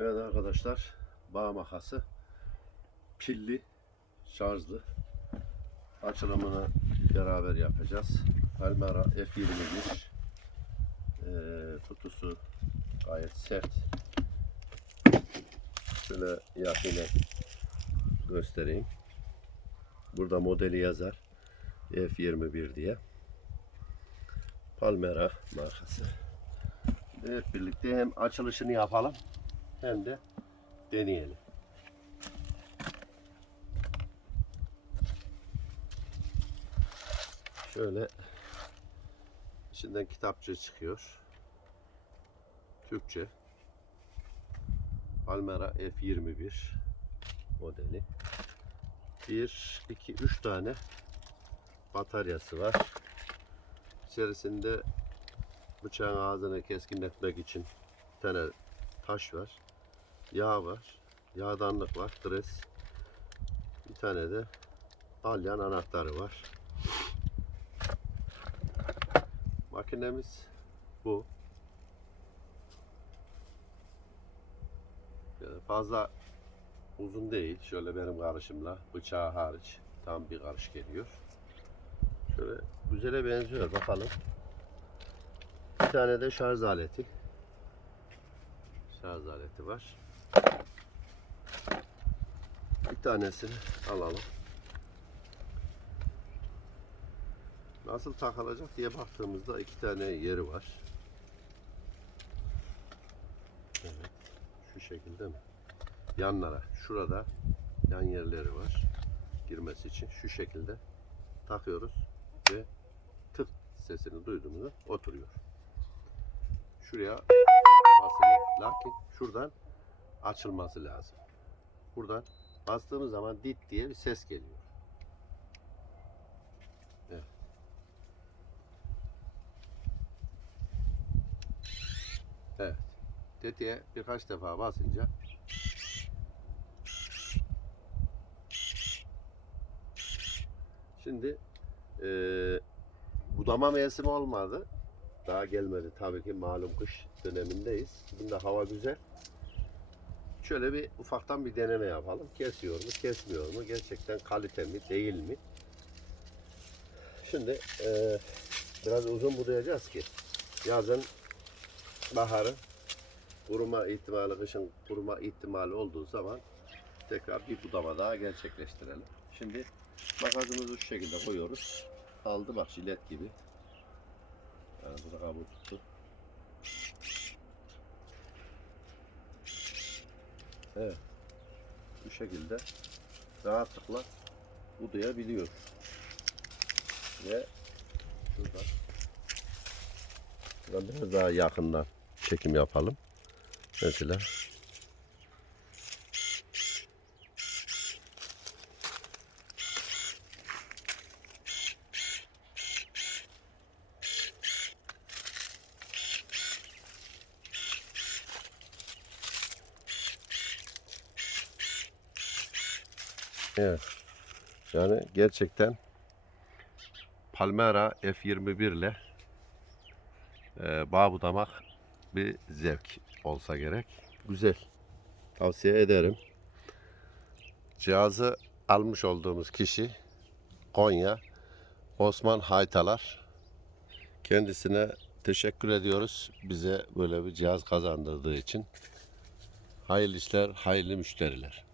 Evet arkadaşlar bağ makası pilli şarjlı açılımını beraber yapacağız. Almera F21 Eee, kutusu gayet sert. Şöyle yakine göstereyim. Burada modeli yazar. F21 diye. Palmera markası. Hep birlikte hem açılışını yapalım hem de deneyelim. Şöyle içinden kitapçı çıkıyor. Türkçe. Almera F21 modeli. 1, 2, 3 tane bataryası var. İçerisinde bıçağın ağzını keskinletmek için bir tane taş var. Yağ var. Yağdanlık var. Gres. Bir tane de alyan anahtarı var. Makinemiz bu. Yani fazla uzun değil. Şöyle benim karışımla bıçağı hariç tam bir karış geliyor. Şöyle güzele benziyor bakalım. Bir tane de şarj aleti. Şarj aleti var. Bir tanesini alalım. Nasıl takılacak diye baktığımızda iki tane yeri var. Evet. Şu şekilde mi? Yanlara. Şurada yan yerleri var. Girmesi için şu şekilde takıyoruz ve tık sesini duyduğumuzda oturuyor. Şuraya basılıyor. Lakin şuradan açılması lazım. Buradan bastığımız zaman dit diye bir ses geliyor. Evet. Evet. Tetiğe birkaç defa basınca Şimdi eee budama mevsimi olmadı. Daha gelmedi tabii ki malum kış dönemindeyiz. De hava güzel. Şöyle bir ufaktan bir deneme yapalım. Kesiyor mu, kesmiyor mu? Gerçekten kalite mi, değil mi? Şimdi eee, biraz uzun budayacağız ki yazın baharı kuruma ihtimali, kışın kuruma ihtimali olduğu zaman tekrar bir budama daha gerçekleştirelim. Şimdi makasımızı şu şekilde koyuyoruz. Aldı bak jilet gibi. Burada kabuğu tuttu. Evet. Bu şekilde rahatlıkla budayabiliyor. Ve şuradan şuradan biraz daha yakından çekim yapalım. Mesela Evet. Yani gerçekten Palmera F21 ile e, bağ budamak bir zevk olsa gerek. Güzel. Tavsiye ederim. Cihazı almış olduğumuz kişi Konya Osman Haytalar. Kendisine teşekkür ediyoruz. Bize böyle bir cihaz kazandırdığı için. Hayırlı işler, hayırlı müşteriler.